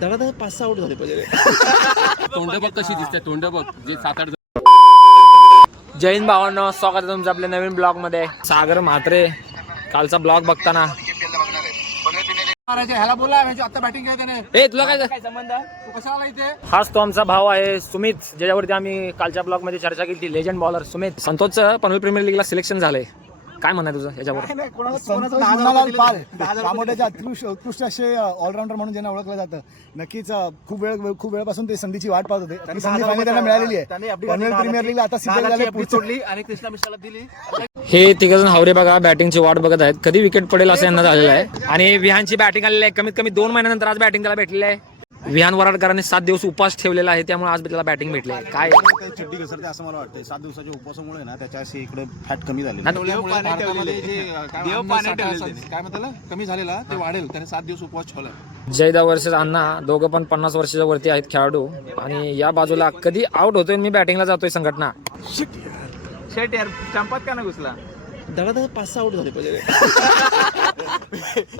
धडाधड 5-6 out झाले पाहिजे. तोंड बघ कशी दिसते, तोंड बघ जे 7-8. जय हिंद भावांनो, स्वागत आहे तुमचं आपल्या नवीन ब्लॉग मध्ये. सागर म्हात्रे कालचा ब्लॉग बघताना ह्याला बोला आता बॅटिंग काय त्याने. ए तुला काय संबंध, तू कसा आला इथे? हाच तो आमचा भाव आहे सुमित, ज्याच्यावरती आम्ही कालच्या ब्लॉग मध्ये चर्चा केली ती लेजंड बॉलर सुमित. संतोषचं पनवेल प्रीमियर लीगला सिलेक्शन झालंय. काय म्हणणं तुझं याच्यावर? कामोट्याचे उत्कृष्ट असे ऑलराऊंडर म्हणून ज्यांना ओळखलं जातं. नक्कीच खूप वेळपासून ते संधीची वाट पाहत होते. संधी फायनली त्यांना मिळालेली आहे. पनवेल प्रीमियर लीगला आता सिद्ध झाले, सोडली आणि कृष्णा मिश्राला दिली. हे तिघजण हावरे बघा बॅटिंगची वाट बघत आहेत, कधी विकेट पडेल असं यांना झालेलं आहे. आणि विहानची बॅटिंग आलेली आहे. कमीत कमी 2 महिन्यानंतर आज बॅटिंग त्याला भेटलेली आहे. विहान वराडकरांनी 7 दिवस उपवास ठेवलेला आहे, त्यामुळे आज त्याला बॅटिंग भेटले. काय चिड्डी घसरते असं मला वाटतं. 7 दिवसाच्या उपवासामुळे ना त्याच्याशी इकडे फॅट कमी झाली. काय म्हणतात कमी झालेला ते वाढेल. त्याने 7 दिवस उपवास ठेवला. जयदा वर्सेस अण्णा, दोघं पण 50 वर्षाच्या वरती आहेत खेळाडू. आणि या बाजूला कधी आउट होतोय मी बॅटिंगला जातोय संघटना. शेट यार चंपात का ना घुसला. धडाधड 5-6 आउट झाले पाहिजे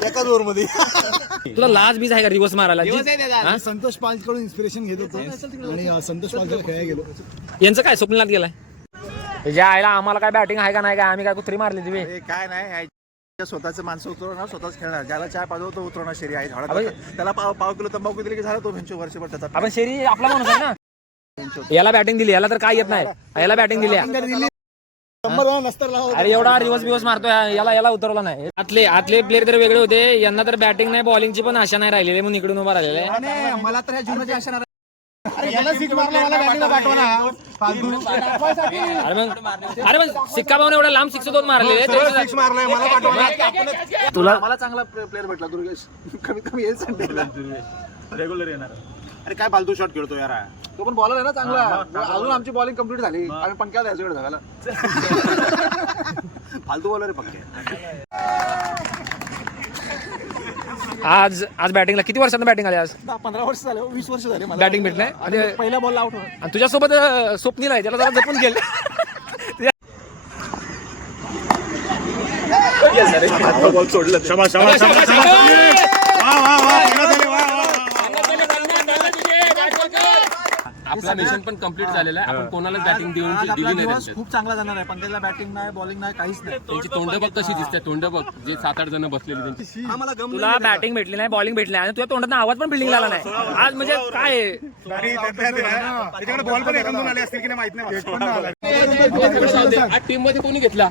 एकाच ओव्हर मध्ये. तुला लाज बीज आहे का रिवर्स मारायला? संतोष पालकडून इन्स्पिरेशन घेत होतो आणि संतोष पालकडे खेळायला गेलो. यांचं काय स्वप्नात गेलाय ज्या आयला आम्हाला काय बॅटिंग आहे का नाही काय? आम्ही काय कुत्री मारली तुम्ही? काय नाही, स्वतःचं माणसं उतरवणार, स्वतःच खेळणार. ज्याला चाय पाजवतो तो उतरवणार. शरी आहे त्याला पाव किलो तंबाखू दिली की झाला तो भेंचो वर्षभर त्याचा. आपण शेरी आपला माणूस आहे ना. याला बॅटिंग दिली, याला तर काय येत नाही. याला बॅटिंग दिली. अरे एवढा रिवर्स बिवर्स मारतोय, याला उतरवला नाही. आतले प्लेयर तर वेगळे होते, यांना तर बॅटिंग नाही बॉलिंगची पण आशा नाही राहिलेली म्हणून इकडून उभा राहिलेले. मला तर ह्या जीवनाची आशा नाही. अरे मग सिक्का पाहून एवढा लांब 6-2 मारले. तुला मला चांगला प्लेअर भेटला दुर्गेश. कमीत कमी येईल संडेला रेग्युलर येणार. अरे काय फालतू शॉट खेळतो यार. तो पण बॉलर आहे ना चांगला. अजून आमची बॉलिंग कम्प्लीट झाली. आम्ही पंख्या द्यायचो इकडे झाला. फालतू बॉलर आहे पंखे. आज बॅटिंगला किती वर्षांना बॅटिंग आली? आज 15 वर्ष झाले, 20 वर्ष झाले बॅटिंग भेटलंय. आणि पहिला बॉल आउट. आणि तुझ्यासोबत स्वप्नील आहे, त्याला जरा जपून गेले. बॉल सोडलं. आपला मिशन पण कम्प्लीट झालेला आहे. आपण कोणाला बॅटिंग दिली नाही. खूप चांगला जाणार आहे. पंकजला बॅटिंग नाही, बॉलिंग नाही, काहीच नाही. त्यांची तोंड बघ कशी दिसते, तोंड बघ जे 7-8 जण बसलेली त्यांची. तुला बॅटिंग भेटली नाही, बॉलिंग भेटली आणि तुझ्या तोंडात आवाज पण बिल्डिंग आला नाही आज. म्हणजे काय बॉल पण एखादून आले असतील की नाही माहित नाही. आज टीम मध्ये कोणी घेतला?